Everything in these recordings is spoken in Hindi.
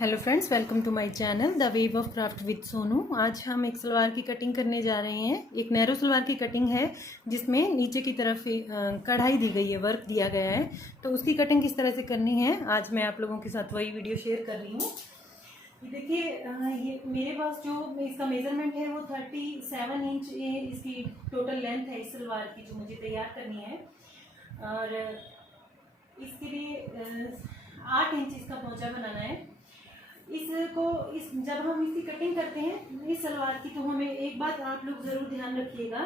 Hello friends, welcome to my channel the wave of craft with Sonu. आज हम एक सलवार की कटिंग करने जा रहे हैं। एक नैरो सलवार की कटिंग है जिसमें नीचे की तरफ कढ़ाई दी गई है, वर्क दिया गया है। तो उसकी कटिंग किस तरह से करनी है आज मैं आप लोगों के साथ वही वीडियो शेयर कर रही हूँ। ये देखिए, ये मेरे पास जो इसका मेजरमेंट है वो 37 इंच इसकी टोटल लेंथ है इस सलवार की जो मुझे तैयार करनी है। और इसके लिए 8 इंच इसका पोंचा बनाना है। जब हम इसकी कटिंग करते हैं इस सलवार की, तो हमें एक बात आप लोग ज़रूर ध्यान रखिएगा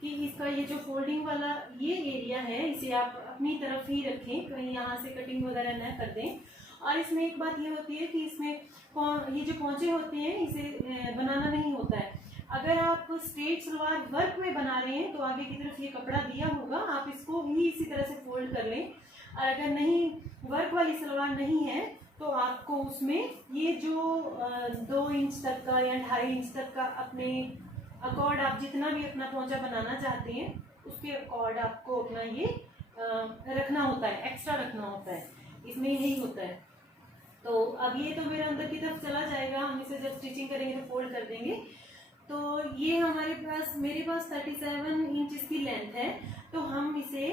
कि इसका ये जो फोल्डिंग वाला ये एरिया है इसे आप अपनी तरफ ही रखें, कहीं यहाँ से कटिंग वगैरह न कर दें। और इसमें एक बात ये होती है कि इसमें ये जो पोंचे होते हैं इसे बनाना नहीं होता है। अगर आप स्ट्रेट सलवार वर्क में बना रहे हैं तो आगे की तरफ ये कपड़ा दिया होगा, आप इसको भी इसी तरह से फोल्ड कर लें। और अगर नहीं वर्क वाली सलवार नहीं है तो आपको उसमें ये जो 2 इंच तक का या 2.5 इंच तक का अपने अकॉर्ड, आप जितना भी अपना पोंचा बनाना चाहते हैं उसके अकॉर्ड आपको अपना ये रखना होता है, एक्स्ट्रा रखना होता है। इसमें यही होता है। तो अब ये तो मेरे अंदर की तरफ चला जाएगा, हम इसे जब स्टिचिंग करेंगे तो फोल्ड कर देंगे। तो ये मेरे पास 37 इंच इसकी लेंथ है, तो हम इसे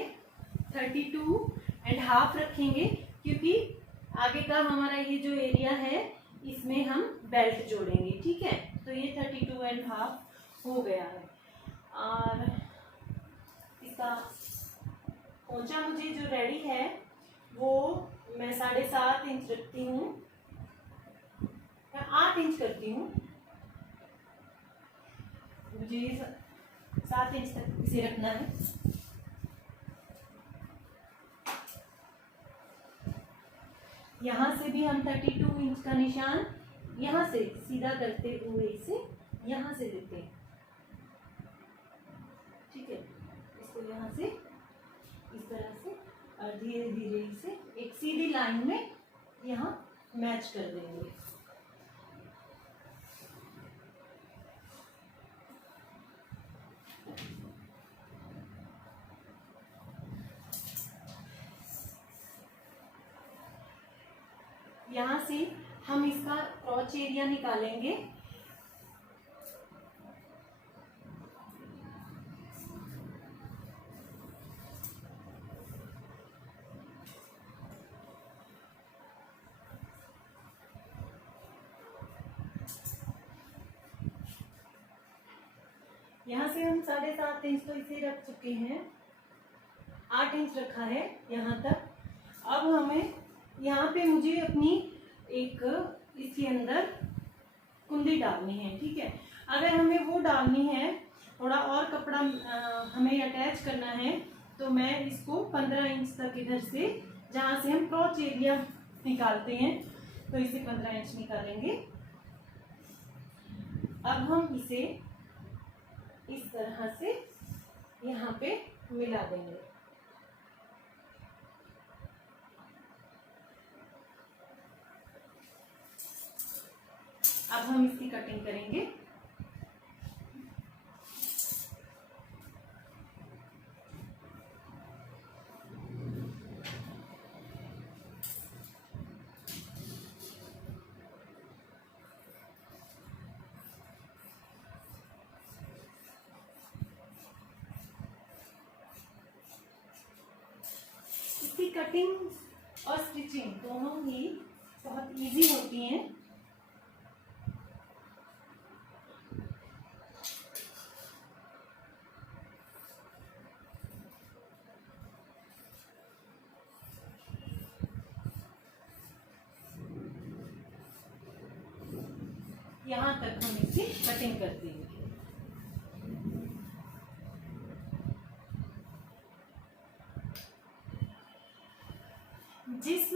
32.5 रखेंगे, क्योंकि आगे का हमारा ये जो एरिया है इसमें हम बेल्ट जोड़ेंगे। ठीक है, तो ये 32.5 हो गया है। और इसका पोंचा मुझे जो रेडी है वो मैं 7.5 इंच रखती हूँ, मैं 8 इंच करती हूँ। मुझे 7 इंच तक इसे रखना है। यहाँ से भी हम 32 इंच का निशान यहाँ से सीधा करते हुए इसे यहाँ से लेते हैं। ठीक है, इसको यहाँ से इस तरह से और धीरे धीरे इसे एक सीधी लाइन में यहाँ मैच कर देंगे। यहाँ से हम इसका क्रॉच एरिया निकालेंगे। यहाँ से हम 7.5 इंच तो इसे रख चुके हैं, 8 इंच रखा है यहाँ तक। अब हमें यहाँ पे मुझे अपनी एक इसके अंदर कुंदी डालनी है। ठीक है, अगर हमें वो डालनी है, थोड़ा और कपड़ा हमें अटैच करना है, तो मैं इसको 15 इंच तक इधर से, जहाँ से हम क्रॉच एरिया निकालते हैं, तो इसे 15 इंच निकालेंगे। अब हम इसे इस तरह से यहाँ पे मिला देंगे। अब हम इसकी कटिंग करेंगे। इसकी कटिंग और स्टिचिंग दोनों ही बहुत इजी होती हैं। यहाँ तक हम इसकी कटिंग करते हैं। जिस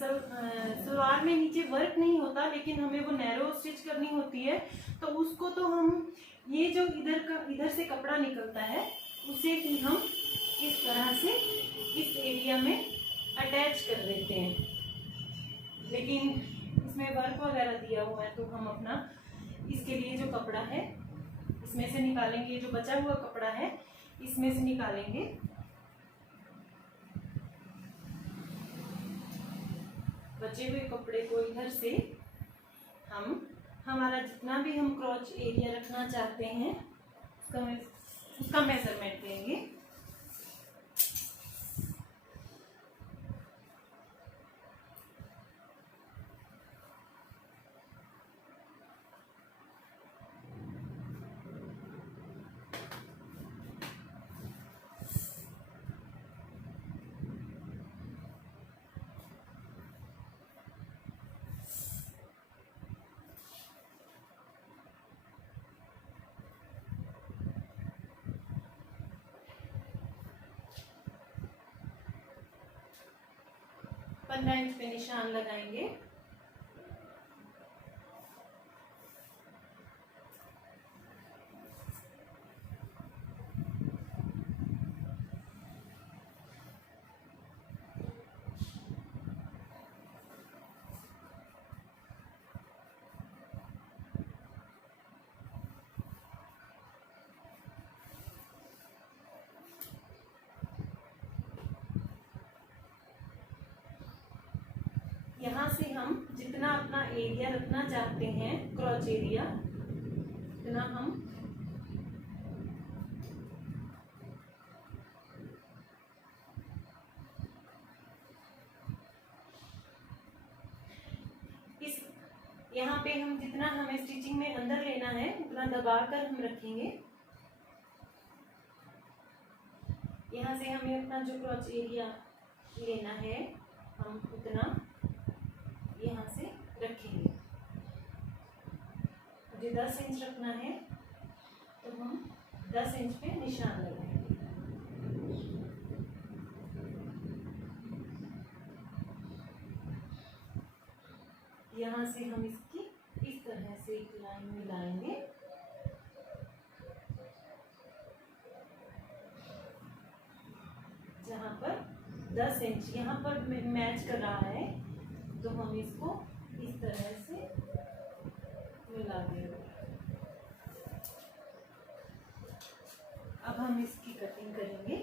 सलवार में नीचे वर्क नहीं होता लेकिन हमें वो नैरो स्टिच करनी होती है, तो उसको तो हम ये जो इधर से कपड़ा निकलता है उसे भी हम इस तरह से इस एरिया में अटैच कर देते हैं। लेकिन इसमें वर्क वगैरह दिया हुआ है, तो हम अपना इसके लिए जो कपड़ा है इसमें से निकालेंगे, जो बचा हुआ कपड़ा है इसमें से निकालेंगे। बचे हुए कपड़े को इधर से हम हमारा जितना भी हम क्रॉच एरिया रखना चाहते हैं उसका मेजरमेंट लेंगे। पंद्रह इंच पे निशान लगाएंगे। यहाँ से हम जितना अपना एरिया रखना चाहते हैं क्रॉच एरिया उतना हम इस यहाँ पे हम जितना हमें स्टिचिंग में अंदर लेना है उतना दबाकर हम रखेंगे। यहाँ से हमें अपना जो क्रॉच एरिया लेना है हम उतना यहाँ से रखेंगे। मुझे 10 इंच रखना है तो हम 10 इंच पे निशान लगाएंगे। यहाँ से हम इसकी इस तरह से एक लाइन मिलाएंगे। जहाँ पर 10 इंच यहाँ पर मैच कर रहा है तो हम इसको इस तरह से मिला देंगे। अब हम इसकी कटिंग करेंगे।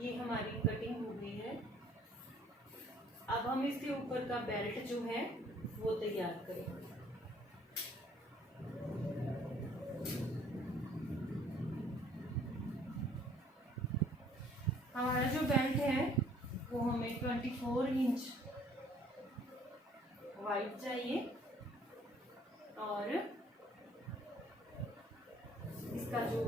ये हमारी कटिंग हो गई है। अब हम इसके ऊपर का बेल्ट जो है वो तैयार करेंगे। हमारा जो बेल्ट है वो हमें 24 इंच वाइड चाहिए और इसका जो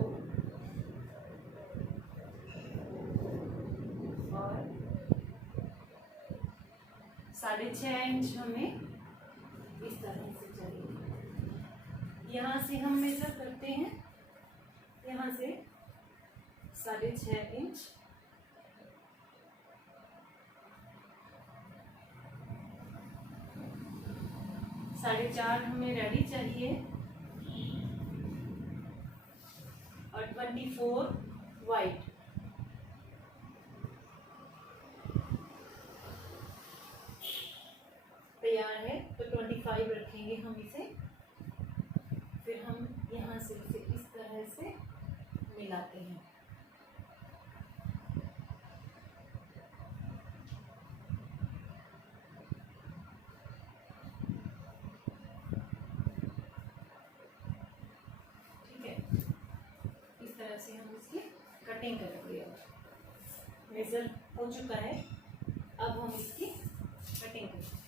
और 6.5 इंच हमें इस तरह से चाहिए। यहाँ से हम मेजर करते हैं, यहाँ से 6.5 इंच, साढ़े 4 हमें रेडी चाहिए और 24 वाइट। तैयार है तो 25 रखेंगे हम इसे। फिर हम यहाँ से इसे इस तरह से मिलाते हैं। ठीक है, इस तरह से हम इसकी कटिंग करेंगे। मेजर हो चुका है, अब हम इसकी कटिंग करेंगे।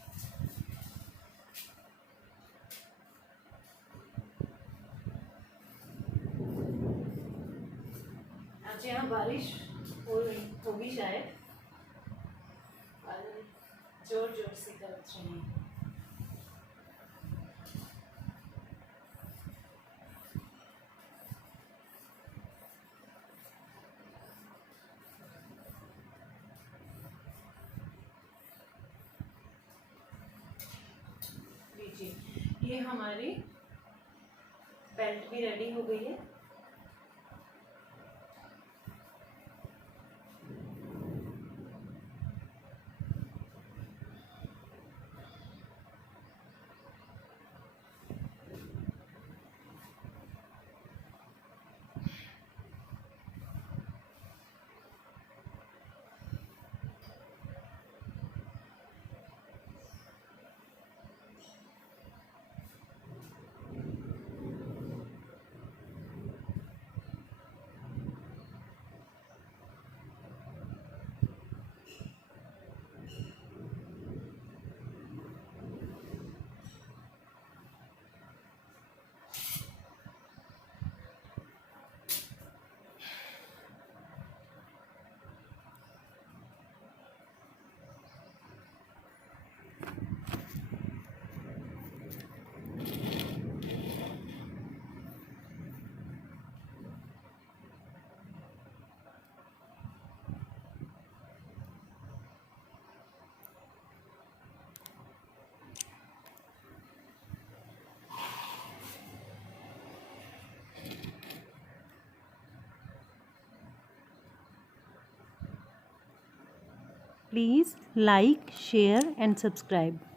आज यहाँ बारिश होगी शायद, जोर जोर से गरज रही है। ये हमारी बेल्ट भी रेडी हो गई है। Please like, share and subscribe.